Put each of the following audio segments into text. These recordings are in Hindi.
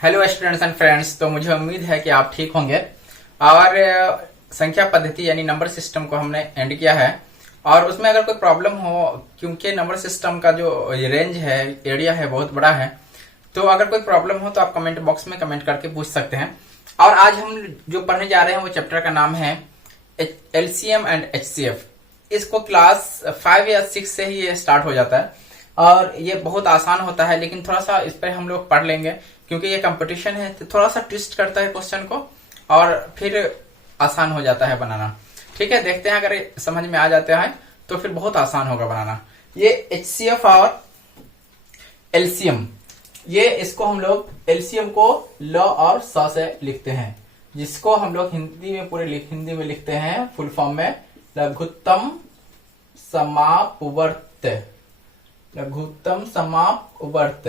Hello students and friends. तो मुझे उम्मीद है कि आप ठीक होंगे। और संख्या पद्धति यानी नंबर सिस्टम को हमने एंड किया है और उसमें अगर कोई प्रॉब्लम हो, क्योंकि नंबर सिस्टम का जो रेंज है, एरिया है, बहुत बड़ा है, तो अगर कोई प्रॉब्लम हो तो आप कमेंट बॉक्स में कमेंट करके पूछ सकते हैं। और आज हम जो पढ़ने जा रहे हैं वो चैप्टर का नाम है एलसीएम एंड एचसीएफ। इसको क्लास 5 या 6 से ही ये स्टार्ट हो जाता है और ये बहुत आसान होता है, लेकिन थोड़ा सा इस पर हम लोग पढ़ लेंगे क्योंकि ये कंपटीशन है, तो थोड़ा सा ट्विस्ट करता है क्वेश्चन को और फिर आसान हो जाता है बनाना। ठीक है, देखते हैं अगर समझ में आ जाता है तो फिर बहुत आसान होगा बनाना। ये एचसीएफ और एलसीएम, ये इसको हम लोग एलसीएम को ल और स से लिखते हैं, जिसको हम लोग हिंदी में हिंदी में लिखते हैं फुल फॉर्म में लघुत्तम समापवर्त। लघुत्तम समापवर्त।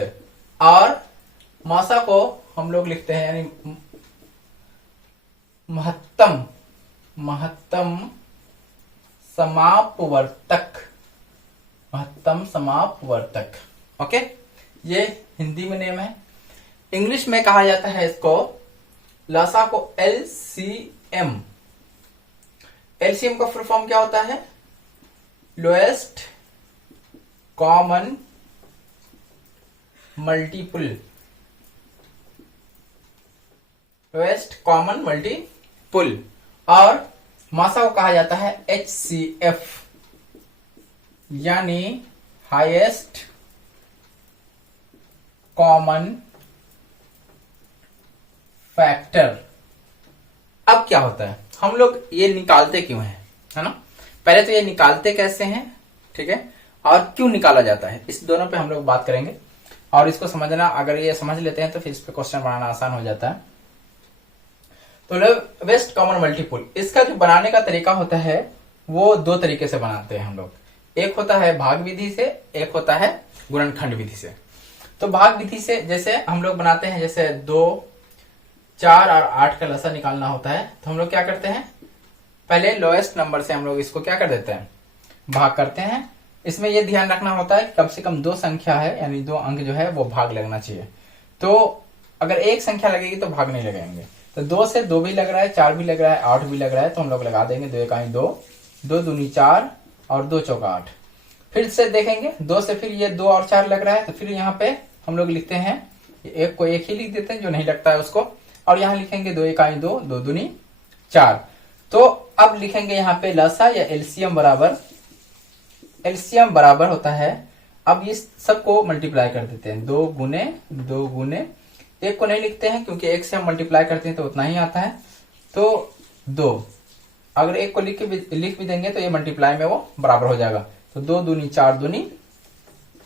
और मासा को हम लोग लिखते हैं यानी महत्तम समापवर्तक। महत्तम समापवर्तक। ओके, ये हिंदी में नेम है। इंग्लिश में कहा जाता है इसको, लसा को एलसीएम। एलसीएम का फुल फॉर्म क्या होता है? Lowest common multiple. Lowest common multiple. और मासा को कहा जाता है एचसीएफ, यानी हाईएस्ट कॉमन फैक्टर। अब क्या होता है, हम लोग ये निकालते क्यों हैं, है ना? पहले तो ये निकालते कैसे हैं, ठीक है, और क्यों निकाला जाता है, इस दोनों पे हम लोग बात करेंगे। और इसको समझना, अगर ये समझ लेते हैं तो फिर इस पे क्वेश्चन बनाना आसान हो जाता है। तो लोएस्ट कॉमन मल्टीपल, इसका जो बनाने का तरीका होता है वो दो तरीके से बनाते हैं हम लोग। एक होता है भाग विधि से, एक होता है गुणनखंड विधि से। तो भाग विधि से जैसे हम लोग बनाते हैं, जैसे 2, 4 और 8 का लसा निकालना होता है, तो हम लोग क्या करते हैं, पहले लोएस्ट नंबर से हम लोग इसको क्या कर देते हैं, भाग करते हैं। इसमें यह ध्यान रखना होता है कि कम से कम 2 संख्या है, यानी 2 अंक जो है वो भाग लगना चाहिए। तो अगर एक संख्या लगेगी तो भाग नहीं लगेंगे। तो 2 से 2 भी लग रहा है, 4 भी लग रहा है, 8 भी लग रहा है, तो हम लोग लगा देंगे 2 एकाई 2, 2 दूनी 4 और 2 चौका 8। फिर से देखेंगे 2 से फिर ये 2 और 4 लग रहा है, तो फिर यहाँ पे हम लोग लिखते हैं, एक को एक ही लिख देते हैं, जो नहीं लगता है उसको, और यहाँ लिखेंगे 2 एकाई 2, 2 दूनी 4। तो अब लिखेंगे यहाँ पे लसा या एलसीएम बराबर, एलसीएम बराबर होता है, अब इस सबको मल्टीप्लाई कर देते हैं, 2 गुने 2 गुने, एक को नहीं लिखते हैं क्योंकि एक से हम मल्टीप्लाई करते हैं तो उतना ही आता है, तो 2। अगर एक को लिख भी देंगे तो ये मल्टीप्लाई में वो बराबर हो जाएगा, तो 2 दूनी 4 दूनी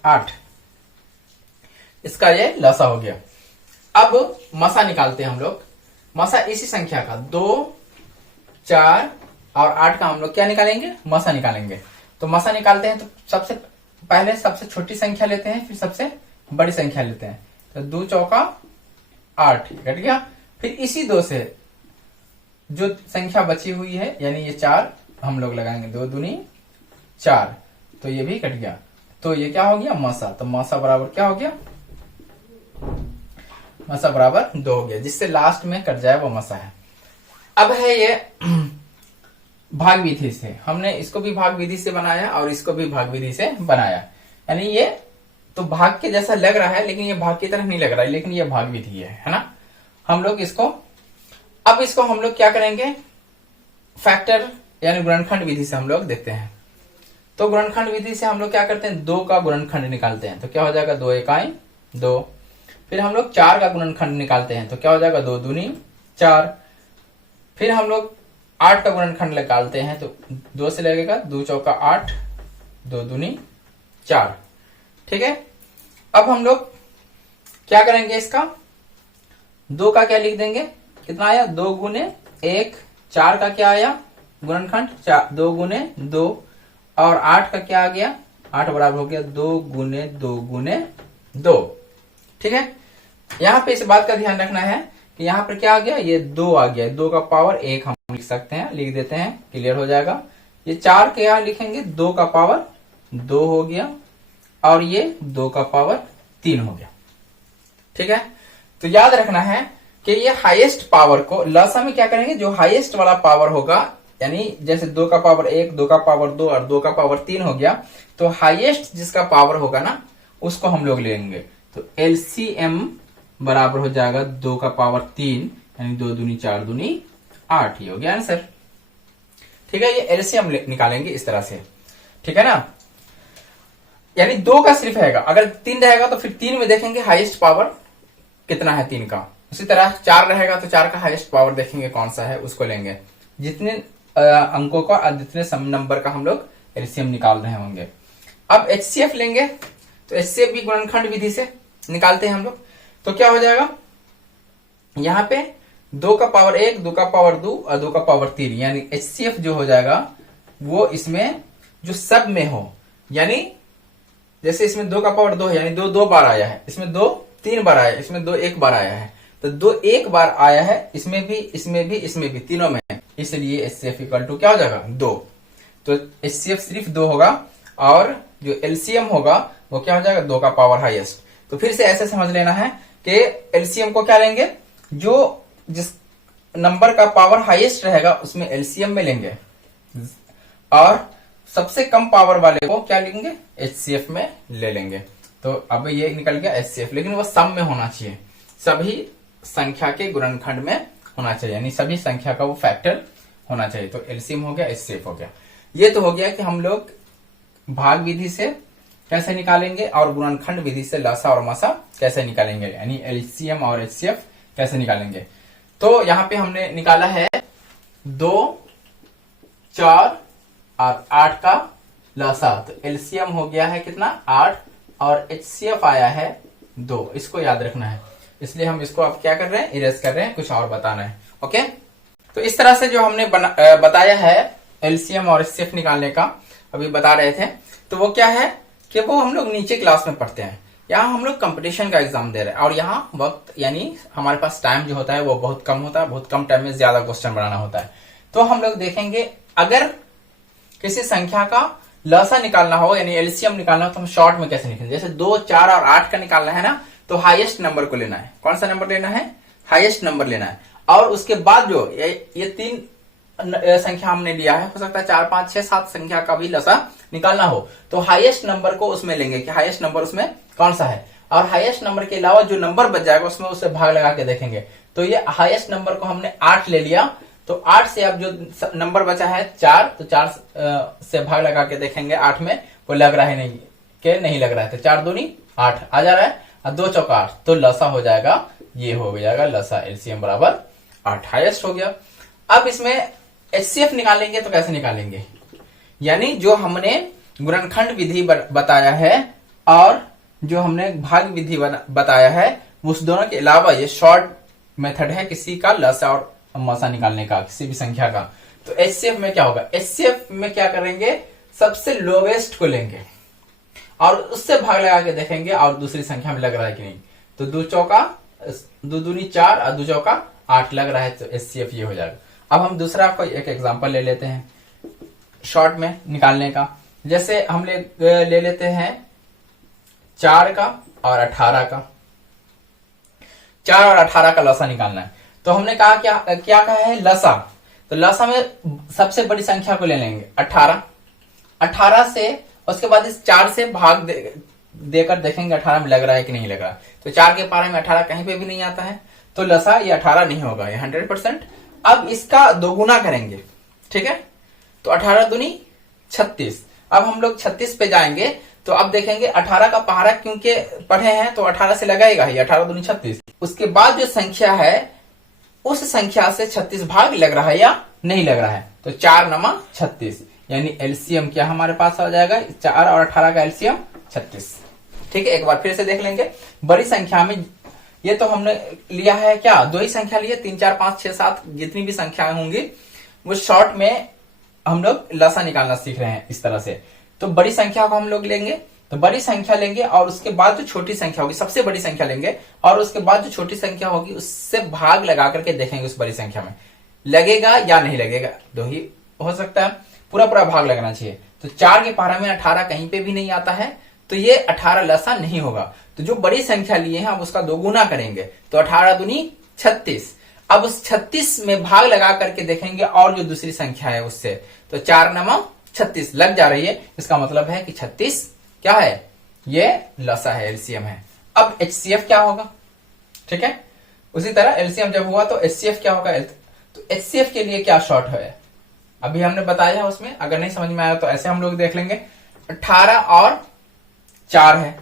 8। इसका ये लसा हो गया। अब मसा निकालते हैं हम लोग। मसा इसी संख्या का 2, 4 और 8 का हम लोग क्या निकालेंगे, मसा निकालेंगे। तो मसा निकालते हैं तो सबसे पहले सबसे छोटी संख्या लेते हैं, फिर सबसे बड़ी संख्या लेते हैं। तो 2 चौका 8 कट गया। फिर इसी 2 से जो संख्या बची हुई है, यानी ये 4 हम लोग लगाएंगे, 2 दूनी 4, तो ये भी कट गया। तो ये क्या हो गया, मसा। तो मसा बराबर क्या हो गया, मसा बराबर 2 हो गया, जिससे लास्ट में कट जाए वो मसा है। अब है ये भाग विधि से, हमने इसको भी भाग विधि से बनाया और इसको भी भाग विधि से बनाया, यानी ये तो भाग के जैसा लग रहा है लेकिन ये भाग की तरह नहीं लग रहा है, लेकिन ये भाग विधि है ना। हम लोग इसको, अब इसको हम लोग क्या करेंगे, फैक्टर यानी गुणनखंड विधि से हम लोग देखते हैं। तो गुणनखंड विधि से हम लोग क्या करते हैं, 2 का गुणनखंड निकालते हैं, तो क्या हो जाएगा, 2 एकाई 2। फिर हम लोग 4 का गुणनखंड निकालते हैं, तो क्या हो जाएगा, 2 दूनी 4। फिर हम लोग 8 का गुणनखंड निकालते हैं, तो 2 से लगेगा, 2 चौका 8, 2 दूनी 4। ठीक है, अब हम लोग क्या करेंगे, इसका 2 का क्या लिख देंगे, कितना आया, 2 गुने 1। 4 का क्या आया गुणनखंड, 2 गुने 2, और 8 का क्या आ गया, 8 बराबर हो गया 2 गुने 2 गुने 2। ठीक है, यहाँ पे इस बात का ध्यान रखना है कि यहाँ पर क्या आ गया, ये 2 आ गया, 2 का पावर 1 हम लिख सकते हैं, लिख देते हैं, क्लियर हो जाएगा। ये 4 के यहाँ लिखेंगे, 2 का पावर 2 हो गया, और ये 2 का पावर 3 हो गया। ठीक है, तो याद रखना है कि ये हाईएस्ट पावर को लसा में क्या करेंगे, जो हाईएस्ट वाला पावर होगा, यानी जैसे 2 का पावर 1, 2 का पावर 2 और 2 का पावर 3 हो गया, तो हाईएस्ट जिसका पावर होगा ना उसको हम लोग लेंगे। तो एलसीएम बराबर हो जाएगा 2 का पावर 3, यानी 2 दूनी 4 दूनी 8 ही हो गया आंसर। ठीक है, ये एलसीएम निकालेंगे इस तरह से, ठीक है ना। यानी 2 का सिर्फ रहेगा, अगर 3 रहेगा तो फिर 3 में देखेंगे हाईएस्ट पावर कितना है 3 का। उसी तरह 4 रहेगा तो 4 का हाईएस्ट पावर देखेंगे कौन सा है, उसको लेंगे। जितने अंकों का और जितने सम नंबर का हम लोग एलसीएम निकाल रहे होंगे। अब एचसीएफ लेंगे, तो एचसीएफ भी गुणनखंड विधि से निकालते हैं हम लोग। तो क्या हो जाएगा, यहां पे 2 का पावर 1, 2 का पावर 2 और 2 का पावर 3, यानी एचसीएफ जो हो जाएगा वो इसमें जो सब में हो, यानी जैसे इसमें 2 का पावर 2 है, यानी 2 2 बार आया है, इसमें 2 3 बार आया है, इसमें 2 1 बार आया है, तो 2 1 बार आया है इसमें भी, इसमें भी, इसमें भी, तीनों में, इसलिए एचसीएफ इक्वल टू क्या हो जाएगा 2। तो एचसीएफ सिर्फ 2 होगा और जो एलसीएम होगा वो क्या हो जाएगा 2 का पावर हाईएस्ट। तो फिर से ऐसे समझ लेना है कि एलसीएम को क्या लेंगे, जो जिस नंबर का पावर हाईएस्ट रहेगा उसमें एलसीएम में लेंगे, और सबसे कम पावर वाले को क्या लेंगे एचसीएफ में ले लेंगे। तो अब ये निकल गया एचसीएफ, लेकिन वो सम में होना चाहिए, सभी संख्या के गुणनखंड में होना चाहिए, यानी सभी संख्या का वो फैक्टर होना चाहिए। तो एलसीएम हो गया, एचसीएफ हो गया। ये तो हो गया कि हम लोग भाग विधि से कैसे निकालेंगे और गुणनखंड विधि से लसा और मसा कैसे निकालेंगे, यानी एलसीएम और एचसीएफ कैसे निकालेंगे। तो यहां पे हमने निकाला है 2, 4 और 8 का लसा। तो एलसीएम हो गया है कितना 8 और एचसीएफ आया है 2। इसको याद रखना है, इसलिए हम इसको अब क्या कर रहे हैं, इरेज कर रहे हैं, कुछ और बताना है। ओके, तो इस तरह से जो हमने बताया है एलसीएम और एचसीएफ निकालने का, अभी बता रहे थे, तो वो क्या है कि वो हम लोग नीचे क्लास में पढ़ते हैं। यहाँ हम लोग कंपटीशन का एग्जाम दे रहे हैं और यहाँ वक्त यानी हमारे पास टाइम जो होता है वो बहुत कम होता है, बहुत कम टाइम में ज्यादा क्वेश्चन बनाना होता है। तो हम लोग देखेंगे अगर किसी संख्या का लसा निकालना हो, यानी एलसीएम निकालना हो, तो हम शॉर्ट में कैसे निकालेंगे। जैसे 2, 4 और 8 का निकालना है ना, तो हाईएस्ट नंबर को लेना है। कौन सा नंबर लेना है, हाईएस्ट नंबर लेना है। और उसके बाद जो ये 3 संख्या हमने लिया है, हो सकता है 4, 5, 6, 7 संख्या का भी लसा निकालना हो, तो हाईएस्ट नंबर को उसमें लेंगे कि हाईएस्ट नंबर उसमें कौन सा है, और हाईएस्ट नंबर के अलावा जो नंबर बच जाएगा उसमें उससे भाग लगा के देखेंगे। तो ये हाईएस्ट नंबर को हमने 8 ले लिया, तो 8 से अब जो नंबर बचा है 4, तो 4 से भाग लगा के देखेंगे 8 में वो लग रहा है नहीं के नहीं लग रहा है, तो 4 दूनी 8 आ जा रहा है, और 2 चौका 8, तो लसा हो जाएगा, ये हो जाएगा लसा एलसीएम बराबर 8, हाईएस्ट हो गया। अब इसमें एचसीएफ निकालेंगे तो कैसे निकालेंगे, यानी जो हमने गुणनखंड विधि बताया है और जो हमने भाग विधि बताया है, उस दोनों के अलावा ये शॉर्ट मेथड है किसी का लसा और मसा निकालने का, किसी भी संख्या का। तो एचसीएफ में क्या होगा, एचसीएफ में क्या करेंगे, सबसे लोवेस्ट को लेंगे और उससे भाग लगा के देखेंगे और दूसरी संख्या में लग रहा है कि नहीं। तो 2 चौका 2 दूनी 4 और 2 चौका 8 लग रहा है, तो एचसीएफ ये हो जाएगा। अब हम दूसरा कोई एक एग्जांपल ले लेते हैं शॉर्ट में निकालने का। जैसे हम ले लेते हैं 4 का और 18 का। 4 और 18 का लसा निकालना है, तो हमने कहा क्या कहा है लसा, तो लसा में सबसे बड़ी संख्या को ले लेंगे 18। 18 से उसके बाद इस 4 से भाग देकर देखेंगे 18 में लग रहा है कि नहीं लग रहा। तो 4 के पारे में 18 कहीं पे भी नहीं आता है, तो लसा ये 18 नहीं होगा, ये 100%। अब इसका दोगुना करेंगे, ठीक है, तो 18 दूनी 36। अब हम लोग 36 पे जाएंगे, तो अब देखेंगे 18 का पहाड़ा क्योंकि पढ़े हैं तो 18 से लगाएगा ही, 18 दूनी 36। उसके बाद जो संख्या है उस संख्या से 36 भाग लग रहा है या नहीं लग रहा है, तो 4 नमा 36, यानी एलसीएम क्या हमारे पास आ जाएगा, 4 और 18 का एलसीएम 36। ठीक है, एक बार फिर से देख लेंगे। बड़ी संख्या में ये तो हमने लिया है क्या, 2 ही संख्या लिए, 3, 4, 5, 6, 7 जितनी भी संख्याएं होंगी वो शॉर्ट में हम लोग लसा निकालना सीख रहे हैं इस तरह से। तो बड़ी संख्या को हम लोग लेंगे, तो बड़ी संख्या लेंगे और उसके बाद जो छोटी संख्या होगी, सबसे बड़ी संख्या लेंगे और उसके बाद जो छोटी संख्या होगी उससे भाग लगा करके देखेंगे उस बड़ी संख्या में लगेगा या नहीं लगेगा। 2 ही हो सकता है, पूरा भाग लगना चाहिए। तो 4 के पारा में 18 कहीं पे भी नहीं आता है, तो ये 18 लसा नहीं होगा। तो जो बड़ी संख्या लिए हैं अब उसका 2 गुना करेंगे, तो 18 दूनी 36। अब उस 36 में भाग लगा करके देखेंगे और जो दूसरी संख्या है उससे, तो 4 नमक 36 लग जा रही है। इसका मतलब है कि 36 क्या है, ये लसा है, एलसीएम है। अब एचसीएफ क्या होगा, ठीक है। उसी तरह एलसीएम जब हुआ तो एचसीएफ क्या होगा, तो एचसीएफ के लिए क्या शॉर्ट है अभी हमने बताया है उसमें। अगर नहीं समझ में आया तो ऐसे हम लोग देख लेंगे। 18 और 4 है,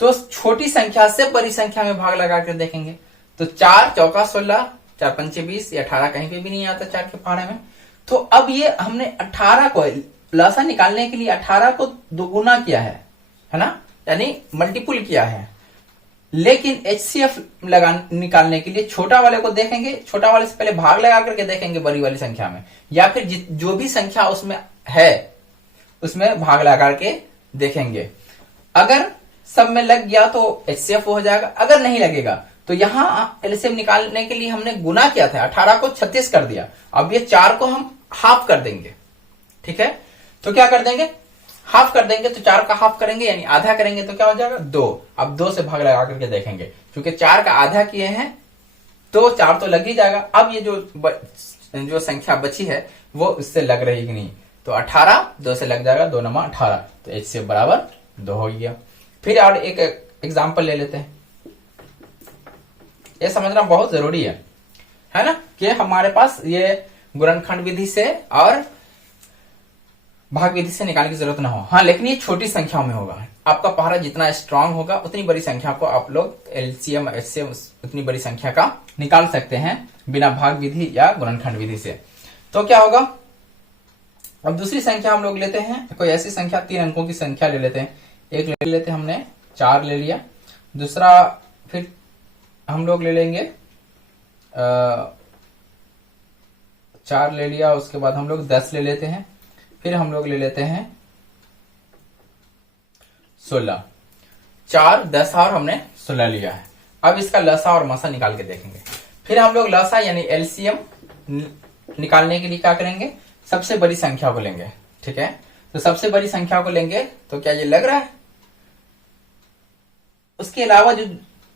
तो छोटी संख्या से बड़ी संख्या में भाग लगा कर देखेंगे, तो 4 चौका 16, 4 पंचे 20, ये 18 कहीं पे भी नहीं आता 4 के पहाड़े में। तो अब ये हमने 18 को लसा निकालने के लिए 18 को 2 गुना किया है ना, यानी मल्टीपुल किया है। लेकिन एचसीएफ निकालने के लिए छोटा वाले को देखेंगे, छोटा वाले से पहले भाग लगा करके देखेंगे बड़ी वाली संख्या में, या फिर जो भी संख्या उसमें है उसमें भाग लगा करके देखेंगे। अगर सब में लग गया तो एचसीएफ हो जाएगा, अगर नहीं लगेगा तो यहां एलसीएम निकालने के लिए हमने गुना किया था, 18 को 36 कर दिया। अब ये 4 को हम हाफ कर देंगे, ठीक है। तो क्या कर देंगे, हाफ कर देंगे, तो 4 का हाफ करेंगे यानी आधा करेंगे, तो क्या हो जाएगा 2। अब 2 से भाग लगा करके देखेंगे, क्योंकि 4 का आधा किए हैं तो 4 तो लग ही जाएगा। अब ये जो संख्या बची है वो इससे लग रही कि नहीं, तो 18 2 से लग जाएगा, 2 नमा 18, तो एचसीएफ बराबर 2 हो गया। फिर और एक एग्जाम्पल ले लेते हैं, ये समझना बहुत जरूरी है ना, कि हमारे पास ये गुणनखंड विधि से और भाग विधि से निकालने की जरूरत ना हो। हाँ, लेकिन ये छोटी संख्याओं में होगा। आपका पहाड़ा जितना स्ट्रांग होगा उतनी बड़ी संख्या को आप लोग एलसीएम एचसीएम उतनी बड़ी संख्या का निकाल सकते हैं बिना भाग विधि या गुणनखंड विधि से। तो क्या होगा, अब दूसरी संख्या हम लोग लेते हैं, कोई ऐसी संख्या 3 अंकों की संख्या ले लेते हैं। एक ले लेते हैं हमने, 4 ले लिया। दूसरा फिर हम लोग ले लेंगे 4 ले लिया, उसके बाद हम लोग 10 ले लेते हैं। फिर हम लोग ले लेते हैं 16। 4 10 और हमने 16 लिया है। अब इसका लसा और मसा निकाल के देखेंगे। फिर हम लोग लसा यानी एलसीएम निकालने के लिए क्या करेंगे, सबसे बड़ी संख्या को लेंगे, ठीक है। तो सबसे बड़ी संख्या को लेंगे, तो क्या ये लग रहा है, उसके अलावा जो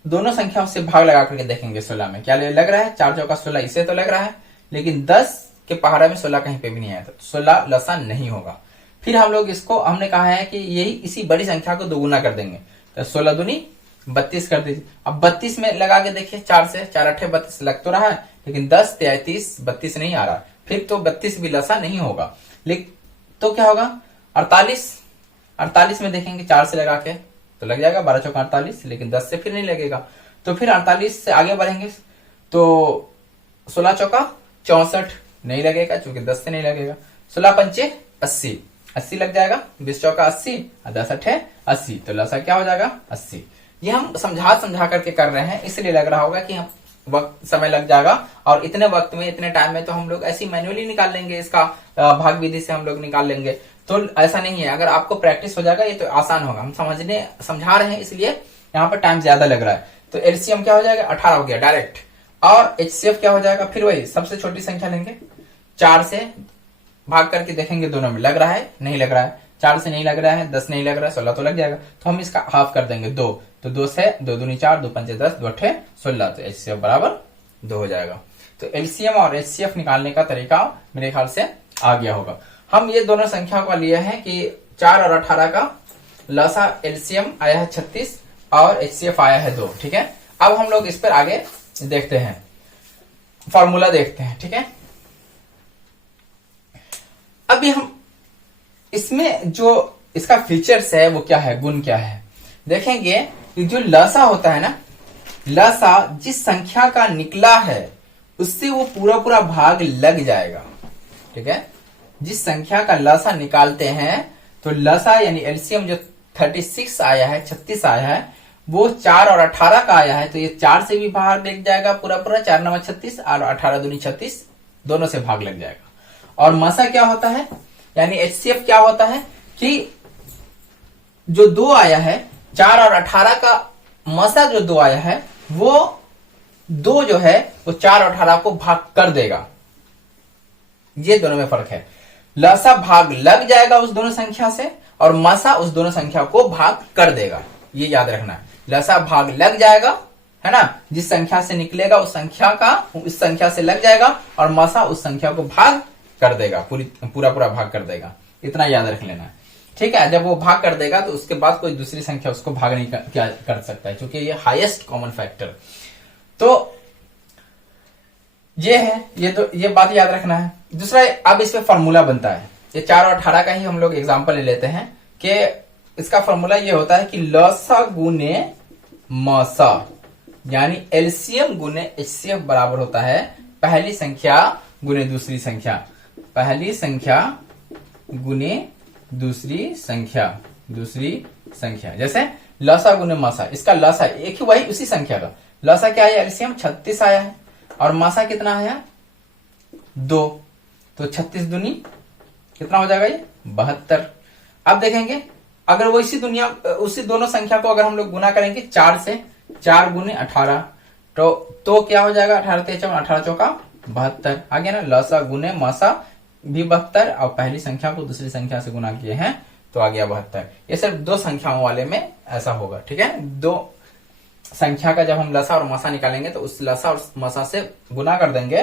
दोनों संख्याओं से भाग लगा करके देखेंगे 16 में क्या लग रहा है, 4 चौका 16 इसे तो लग रहा है, लेकिन 10 के पहाड़ा में 16 कहीं पे भी नहीं आया, तो 16 लसा नहीं होगा। फिर हम लोग इसको हमने कहा है कि यही इसी बड़ी संख्या को 2 गुना कर देंगे, तो 16 दूनी 32 कर दीजिए। अब 32 में लगा के देखिए, 4 से 4 8 32 लग तो रहा है, लेकिन 10 33 32 नहीं आ रहा, फिर तो 32 भी लसा नहीं होगा। लेकिन तो क्या होगा, 48 में देखेंगे 4 से लगा के तो लग जाएगा 12 चौका 48, लेकिन 10 से फिर नहीं लगेगा। तो फिर 48 से आगे बढ़ेंगे तो 16 चौका 64 नहीं लगेगा, क्योंकि 10 से नहीं लगेगा। 16 पंचे 80, 80 लग जाएगा, 20 चौका 80 और 10 अठे 80, तो लसा क्या हो जाएगा 80। ये हम समझा करके कर रहे हैं, इसलिए लग रहा होगा कि हम वक्त समय लग जाएगा, और इतने वक्त में इतने टाइम में तो हम लोग ऐसी मैन्युअली निकाल लेंगे, इसका भाग विधि से हम लोग निकाल लेंगे। तो ऐसा नहीं है, अगर आपको प्रैक्टिस हो जाएगा ये तो आसान होगा। हम समझा रहे हैं इसलिए यहाँ पर टाइम ज्यादा लग रहा है। तो एलसीएम क्या हो जाएगा 18 हो गया डायरेक्ट, और एचसीएफ क्या हो जाएगा, फिर वही सबसे छोटी संख्या लेंगे, 4 से भाग करके देखेंगे दोनों में लग रहा है नहीं लग रहा है, 4 से नहीं लग रहा है, 10 नहीं लग रहा है, 16 तो लग जाएगा, तो हम इसका हाफ कर देंगे 2, तो 2 से 2 दूनी 4, 2 पंचे 10, 2 अठे 16, तो एचसीएफ बराबर 2 हो जाएगा। तो एलसीएम और एचसीएफ निकालने का तरीका मेरे ख्याल से आ गया होगा। हम ये दोनों संख्या को लिए हैं कि 4 और 18 का लसा एलसीएम आया है 36 और एचसीएफ आया है 2, ठीक है। अब हम लोग इस पर आगे देखते हैं, फॉर्मूला देखते हैं, ठीक है। अभी हम इसमें जो इसका फीचर्स है वो क्या है, गुण क्या है, देखेंगे कि जो लसा होता है ना, लसा जिस संख्या का निकला है उससे वो पूरा भाग लग जाएगा, ठीक है। जिस संख्या का लसा निकालते हैं तो लसा यानी एलसीएम जो 36 आया है, 36 आया है, वो 4 और 18 का आया है, तो ये 4 से भी भाग लग जाएगा पूरा, 4 9 36 और 18 दूनी 36 दोनों से भाग लग जाएगा। और मसा क्या होता है, यानी एचसीएफ क्या होता है कि जो 2 आया है, 4 और 18 का मसा जो 2 आया है, वो 2 जो है वो 4 और 18 को भाग कर देगा। ये दोनों में फर्क है, लसा भाग लग जाएगा उस दोनों संख्या से, और मसा उस दोनों संख्या को भाग कर देगा। ये याद रखना है, लसा भाग लग जाएगा, है ना, जिस संख्या से निकलेगा उस संख्या से लग जाएगा और मसा उस संख्या को भाग कर देगा, पूरा भाग कर देगा। इतना याद रख लेना है, ठीक है। जब वो भाग कर देगा तो उसके बाद कोई दूसरी संख्या उसको भाग नहीं कर सकता है, क्योंकि ये हाईएस्ट कॉमन फैक्टर। तो ये है, तो ये बात याद रखना है। दूसरा, अब इस पे फॉर्मूला बनता है। ये 4 और 18 का ही हम लोग एग्जांपल ले लेते हैं कि इसका फॉर्मूला ये होता है कि लसा गुने मसा, यानी एलसीएम गुने एचसीएफ बराबर होता है पहली संख्या गुने दूसरी संख्या, पहली संख्या गुने दूसरी संख्या। जैसे लसा गुने मसा, इसका लसा एक ही वही उसी संख्या का लसा क्या है, एलसीएम 36 आया है और मसा कितना आया 2, तो 36 दूनी कितना हो जाएगा, ये 72। अब देखेंगे अगर वो उसी दोनों संख्या को अगर हम लोग गुना करेंगे 4 से, 4 गुने 18, तो क्या हो जाएगा, 18 तेज 18 चौका 72 आ गया ना। लसा गुने मसा भी 72 और पहली संख्या को दूसरी संख्या से गुना किए हैं तो आ गया 72। ये सिर्फ दो संख्याओं वाले में ऐसा होगा, ठीक है। दो संख्या का जब हम लसा और मसा निकालेंगे तो उस लसा और मसा से गुना कर देंगे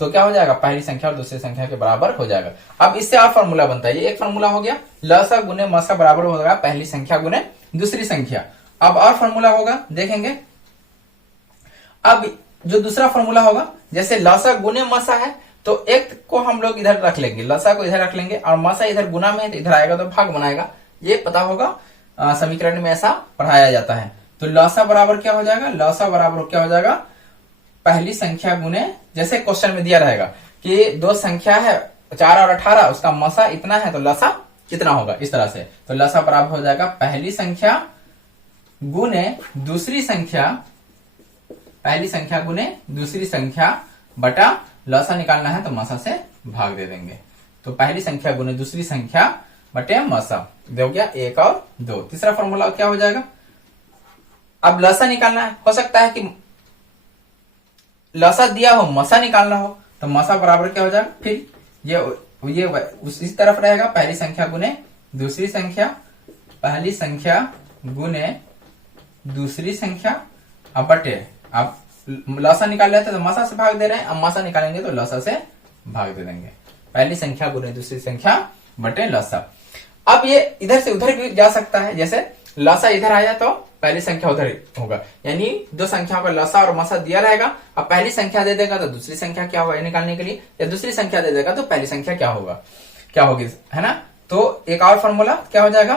तो क्या हो जाएगा, पहली संख्या और दूसरी संख्या के बराबर हो जाएगा। अब इससे और फॉर्मूला बनता है, ये एक फॉर्मूला हो गया, लसा गुने मसा बराबर होगा पहली संख्या गुने दूसरी संख्या। अब और फॉर्मूला होगा, देखेंगे। अब जो दूसरा फॉर्मूला होगा, जैसे लसा गुने मसा है तो एक को हम लोग इधर रख लेंगे, लसा को इधर रख लेंगे और मसा इधर गुना में है तो इधर आएगा तो भाग बनाएगा। ये पता होगा, समीकरण में ऐसा पढ़ाया जाता है। तो लसा बराबर क्या हो जाएगा, लसा बराबर क्या हो जाएगा, पहली संख्या गुने, जैसे क्वेश्चन में दिया रहेगा कि दो संख्या है 4 और 18, उसका मसा इतना है तो लसा कितना होगा, इस तरह से। तो लसा बराबर हो जाएगा पहली संख्या गुने दूसरी संख्या, पहली संख्या गुने दूसरी संख्या बटा लसा निकालना है तो मसा से भाग दे देंगे। तो पहली संख्या गुने दूसरी संख्या बटे मसा, हो गया 1 और 2। तीसरा फॉर्मूला क्या हो जाएगा, अब लसा निकालना है, हो सकता है कि लसा दिया हो मसा निकालना हो तो मसा बराबर क्या हो जाएगा, फिर ये उसी तरफ रहेगा, पहली संख्या गुने दूसरी संख्या, पहली संख्या गुने दूसरी संख्या अब बटे, अब लसा निकाल रहे थे तो मसा से भाग दे रहे हैं, अब मसा निकालेंगे तो लसा से भाग दे देंगे, पहली संख्या गुने दूसरी संख्या बटे लसा। अब ये इधर से उधर भी जा सकता है, जैसे लसा इधर आया तो पहली संख्या उधर होगा, यानी दो संख्याओं का लसा और मसा दिया रहेगा। अब पहली संख्या दे देगा तो दूसरी संख्या क्या होगा, ये निकालने के लिए, या दूसरी संख्या दे देगा तो पहली संख्या क्या होगी, है ना। तो एक और फॉर्मूला क्या हो जाएगा,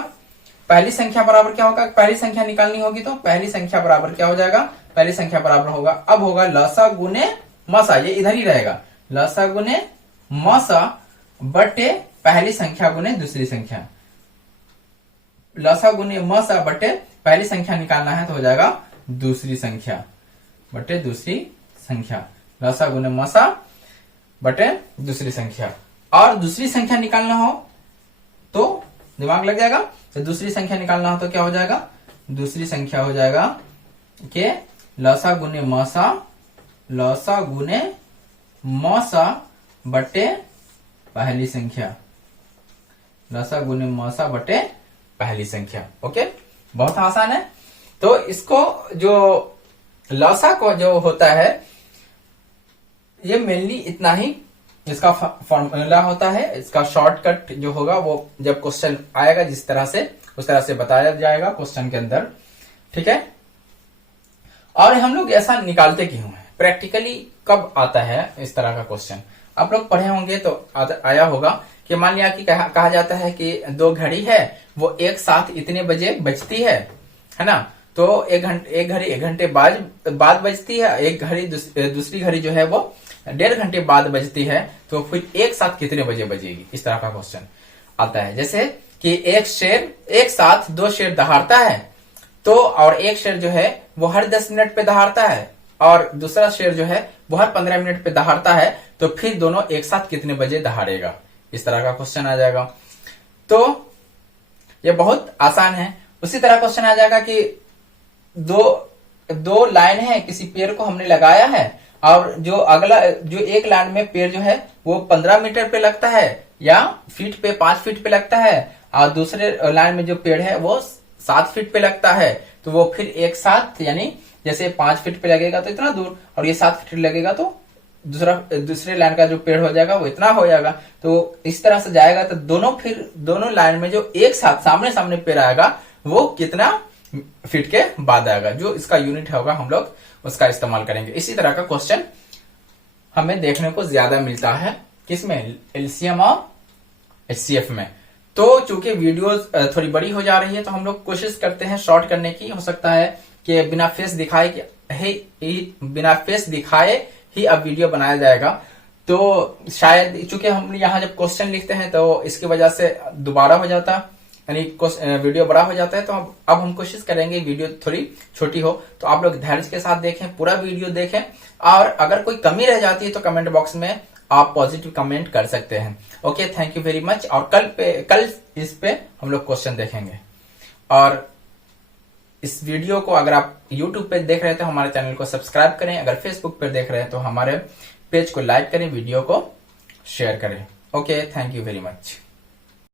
पहली संख्या बराबर क्या होगा, पहली संख्या निकालनी होगी तो पहली संख्या बराबर क्या हो जाएगा, पहली संख्या बराबर होगा, अब होगा लसा गुने मसा, ये इधर ही रहेगा, लसा गुने मसा बटे पहली संख्या गुने दूसरी संख्या, लसा गुने मसा बटे पहली संख्या निकालना है तो हो जाएगा दूसरी संख्या बटे दूसरी संख्या, लसा गुने मसा बटे दूसरी संख्या। और दूसरी संख्या निकालना हो तो दिमाग लग जाएगा, तो दूसरी संख्या निकालना हो तो क्या हो जाएगा, दूसरी संख्या हो जाएगा कि लसा गुने मसा बटे पहली संख्या, लसा गुने मसा बटे पहली संख्या। ओके, बहुत आसान है। तो इसको जो लसा को जो होता है ये मेनली इतना ही इसका फॉर्मूला होता है, इसका शॉर्टकट जो होगा वो जब क्वेश्चन आएगा जिस तरह से उस तरह से बताया जाएगा क्वेश्चन के अंदर, ठीक है। और हम लोग ऐसा निकालते क्यों हैं, प्रैक्टिकली कब आता है इस तरह का क्वेश्चन, आप लोग पढ़े होंगे तो आया होगा कि मान लिया कि कहा जाता है कि दो घड़ी है वो एक साथ इतने बजे बजती है ना, तो एक घड़ी 1 घंटे बाद बजती है, एक घड़ी दूसरी घड़ी जो है वो 1.5 घंटे बाद बजती है, तो फिर एक साथ कितने बजे बजेगी, इस तरह का क्वेश्चन आता है। जैसे कि एक साथ 2 शेर दहाड़ता है तो, और एक शेर जो है वो हर 10 मिनट पे दहाड़ता है और दूसरा शेर जो है वो हर 15 मिनट पे दहाड़ता है, तो फिर दोनों एक साथ कितने बजे दहाड़ेगा, इस तरह का क्वेश्चन आ जाएगा। तो ये बहुत आसान है। उसी तरह क्वेश्चन आ जाएगा कि दो लाइन है, किसी पेड़ को हमने लगाया है और जो एक लाइन में पेड़ जो है वो 15 मीटर पे लगता है या फीट पे 5 फीट पे लगता है, और दूसरे लाइन में जो पेड़ है वो 7 फीट पे लगता है, तो वो फिर एक साथ यानी जैसे 5 फीट पे लगेगा तो इतना दूर, और ये 7 फीट लगेगा तो दूसरे लाइन का जो पेड़ हो जाएगा वो इतना हो जाएगा। तो इस तरह से जाएगा तो दोनों लाइन में जो एक साथ सामने सामने पेड़ आएगा वो कितना फीट के बाद आएगा, जो इसका यूनिट होगा हम लोग उसका इस्तेमाल करेंगे। इसी तरह का क्वेश्चन हमें देखने को ज्यादा मिलता है किसमें, एलसीएम और एचसीएफ में। तो चूंकि वीडियो थोड़ी बड़ी हो जा रही है तो हम लोग कोशिश करते हैं शॉर्ट करने की। हो सकता है कि बिना फेस दिखाए ही अब वीडियो बनाया जाएगा, तो शायद चूंकि हम यहाँ जब क्वेश्चन लिखते हैं तो इसकी वजह से दोबारा हो जाता, यानी वीडियो बड़ा हो जाता है। तो अब हम कोशिश करेंगे वीडियो थोड़ी छोटी हो, तो आप लोग धैर्य के साथ देखें, पूरा वीडियो देखें, और अगर कोई कमी रह जाती है तो कमेंट बॉक्स में आप पॉजिटिव कमेंट कर सकते हैं। Okay, thank you very much. और कल इस पे हम लोग क्वेश्चन देखेंगे। और इस वीडियो को अगर आप YouTube पे देख रहे हैं तो हमारे चैनल को सब्सक्राइब करें, अगर Facebook पे देख रहे हैं तो हमारे पेज को लाइक करें, वीडियो को शेयर करें। Okay, thank you very much.